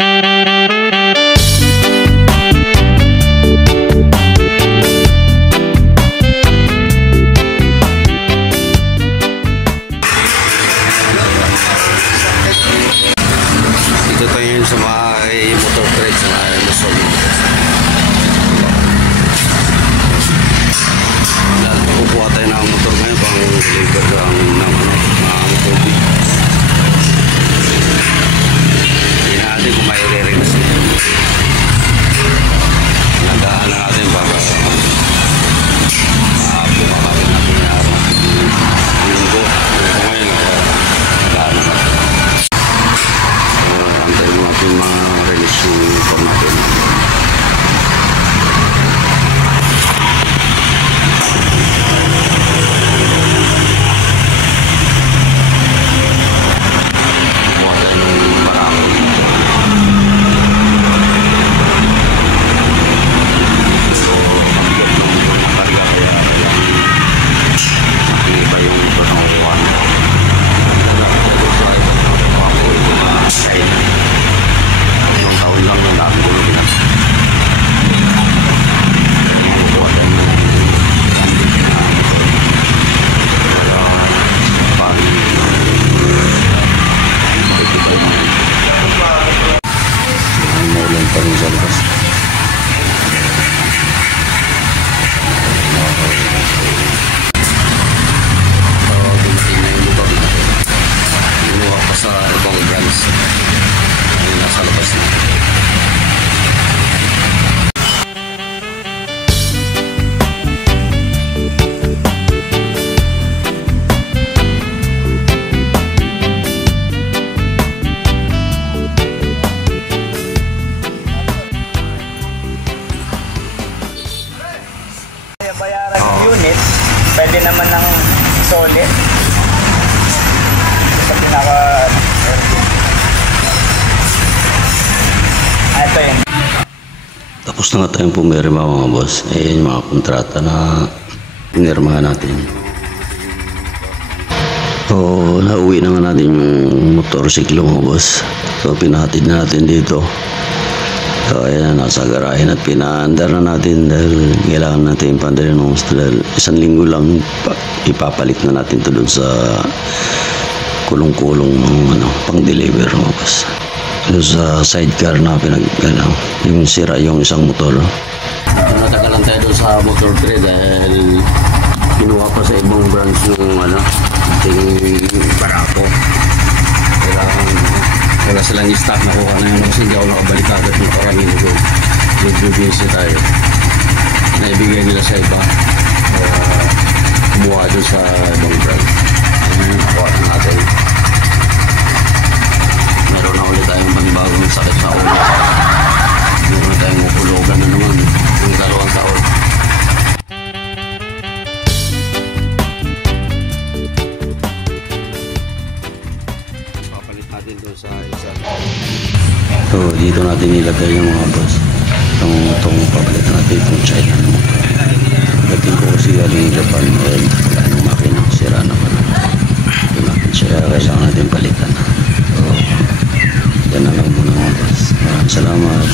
Ito tayo yun sa may motor trade sa may Luzon. Kukuha tayo ng motor ngayon pang deliver ng tubig. Hindi natin kung may re-release. Nagaan na natin para bumabagin natin yung araw. Linggo. Ngayon nagaan na natin. Antayin natin ma-release yung motor natin. Pwede naman ng solid sa pinaka ito yun. Tapos na nga tayong pumirma mga boss. Ayan yung mga kontrata na pinirmahan natin. So nauwi na nga natin yung motorsiklo mga boss. So pinahatid na natin dito. So ayan, nasa garahe at pinaandar na natin dahil kailangan natin pandali ng gusto dahil isang linggo lang ipapalit na natin to doon sa kulong-kulong pang deliver mga boss. Doon sa sidecar na yung sira yung isang motor. Natagalan tayo doon sa motor trade dahil kinuha pa sa ibang branch yung ating Barako. Wala silang stock, nakuha na yun kasi hindi ako nakabalik agad ng karami nito. Nag-busy tayo. Naibigay nila sa iba. Kumuha doon sa ibang brand. Nakuha na natin. Meron na ulit tayong panibagong sakit sa ulo. Meron na tayong upulugan na naman. Yung 2 taon. So dito natin nilagay yung mga boss itong papalitan natin itong China ng motor. Dating ko kasi galing Japan dahil wala yung makina sira naman ito natin siya kailangan natin palitan. So yan na lang muna mga boss. Maraming salamat.